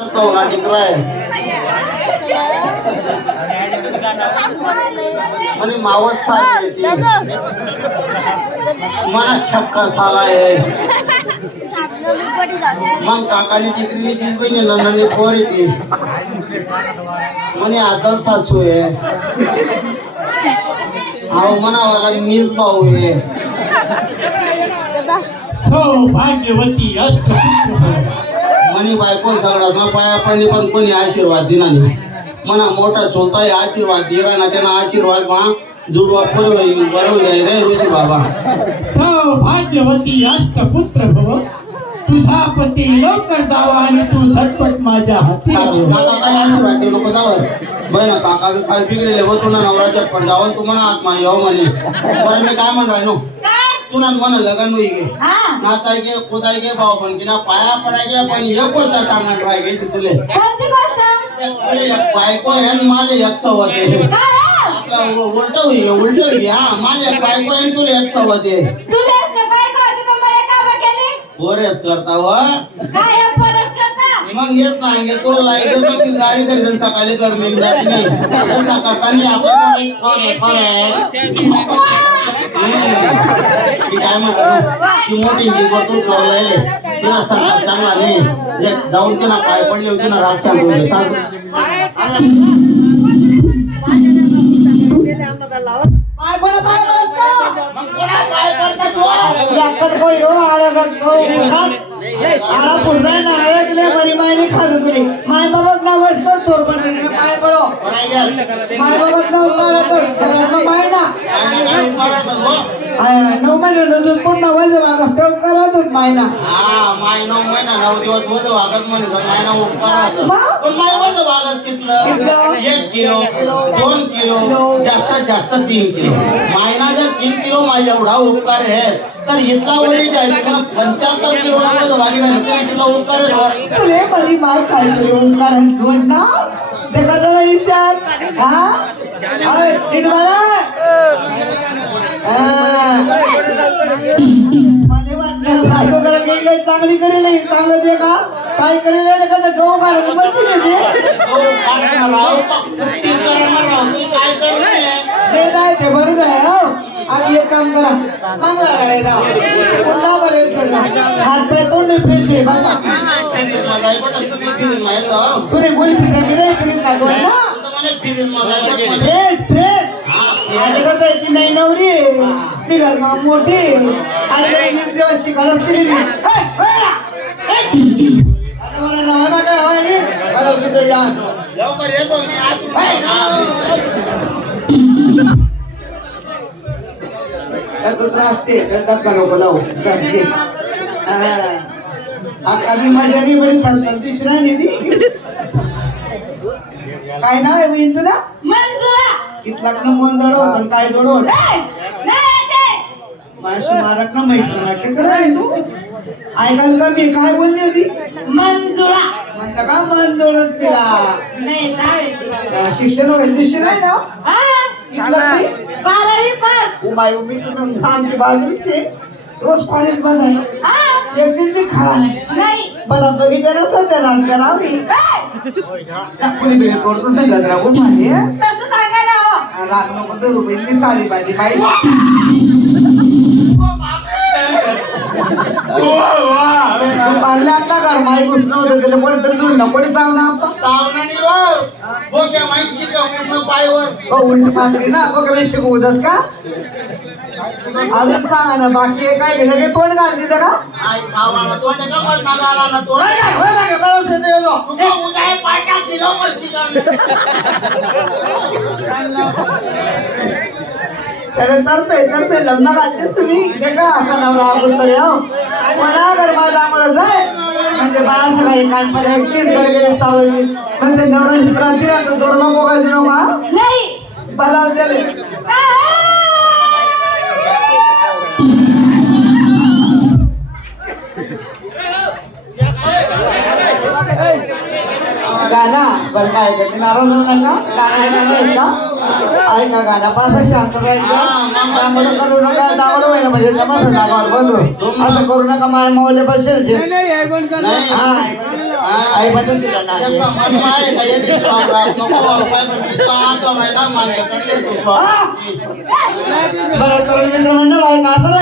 कवला निकराय आणि मावस साथ येते मला छक्का साला आहे मग काकाने टिकली तीच बहिणी नंदनी पोर येते. म्हणे आजल सासू आहे. अहो म्हणावाला मीच भाऊ आहे. सौभाग्यवती अष्टपुत्र. म्हणे बायको सगळ्यांना पाया पडली पण कोणी आशीर्वाद दिला नाही. म्हणा मोठा चोलता आशीर्वाद दिला ना त्यांना आशीर्वाद मा जुडवा बरोबर बरोबर रे ऋषी बाबा. सौभाग्यवती अष्टपुत्र भव तुझा पती लवकर जावा आणि तू झटपट माझ्या हाती नको जावं बहिण काका बी काय बिघडले व तुला नवरा चटपट जावं तू म्हणा आत्मा येऊ म्हणे. बरं मी काय म्हणणार नो म्हणा लगन होई गे. नाचाय गे कुदाय गे भाऊ पण की ना पाया पडाय गे पण एक गोष्ट सांगणार गे ती तुले. कोणती गोष्ट? एक बायको आणि माले एक सवत उलट होई उलट होई हा. माले बायको तुला एक सवत आहे. तुला ते बायको होती तर मला कामं केली? बोरेस करता व काय? हे? मग हेच ना अंगे तुला लाइट गाडी तरी जण सकाळी कर मी जात नाही. ना करता नाही आपण. काय म्हणतो? की मोठी जीव तू करलाय तिला सगळा चांगला नाही. जाऊन तिला काय पडले होते ना राग सांगून दे. हो. आडा पुढचा ना, आडा तुला बरी मायने खाजू तुली. माय बाबाच नाव वस कर, तोर पण. कोणा गेल? माय बाबाच नाव काढा कर, सगळ्यांना माय ना. नऊ महिने रोजच कोण नाव वस वागा, तेव्हा करावतोच माय ना. हा माय नऊ महिना नऊ दिवस वज वागत म्हणे सर माय ना उपकाराचं मग? पण माय वज वागस कितलं? एक किलो दोन किलो किलो. जास्तीत जास्त तीन किलो मायना जर तीन किलो माझ्या एवढा उपकार आहे तर इथला वरी जाईल पंच्याहत्तर किलो झाली तरी तिथला उपकार आहे. तुले बरी माय काय तरी जोड ना. देखा जरा इतिहास. हा? मला चांगली करेल नाही चांगलं ते का? काय करेल गहू काढायला तू. काय करते काम करा. चांगला करायचा पुन्हा बरेल सगळं? हात पाय तोंड फ्रेश आहे. बघा? तुने गोळी पिझ्झा केले का तोंड ना फ्रेश फ्रेश. आणि कसं आहे ती नाही नवरी. मी घर मग मोठी. आणि काही नीट जेव्हा शिकायला असतील मी. आता मला नवा ना काय हवाय नी? मला तिथं या. लवकर येतो मी आज. त्याचा त्रास ते त्याचा धक्का नको लावू. चालते. आता मी माझ्या बडी चालतात तिसरा निधी काय नाव आहे बहीण तुला? मन जड होत काय जड होत? नाही, नाही ते. माझी मारक ना माहीत तू ऐकाल का मी काय बोलली होती? मंजुळा. म्हणता का मन जोडत तिला शिक्षण वगैरे शिक्षण आहे ना? बारावी पास. उमाय उमी तुम्ही आमची बाजूची आहे. रोज कॉलेजमध्ये आहे. हा? एक दिन नाही. बडा बघितलं नसतं त्याला करावी हे, कुणी बेल करतो ना गजरा कोण मागे तसं सांगा ना हो. राग नको तर रुपये मी साडी पाहिजे पाहिजे जाऊन आपण सावनाने वर बोक्या माहिती शिकव पूर्ण पायवर. हो उलट पात्री ना? बघ वेळ शिकवूच का? अजून सांगा ना बाकी हे काय केलं की तोंड घाल तिथं का? हे शिकव त्याला तरतंय तरतंय. लग्न घालतेच तुम्ही. इथे का असा नवरा अगोदर हो? मला घर माझा आम्हाला जाय. म्हणजे बाळा सगळी कानपणे एकटीच गळगळे चावली म्हणजे नवरा चित्रात दिला तर दोरमा बोगायचे नको हा? नाही. बलाव त्याले. गाणा बरं काय का ते नाराज होऊ नका. गाणं आहे का? ऐका गाणं पाच शांत राहायचं करू नका म्हणजे बंधू असं करू नका माझ्या मावले बसेल आई बदल बरं तर मित्र मंडळ आहे का? आता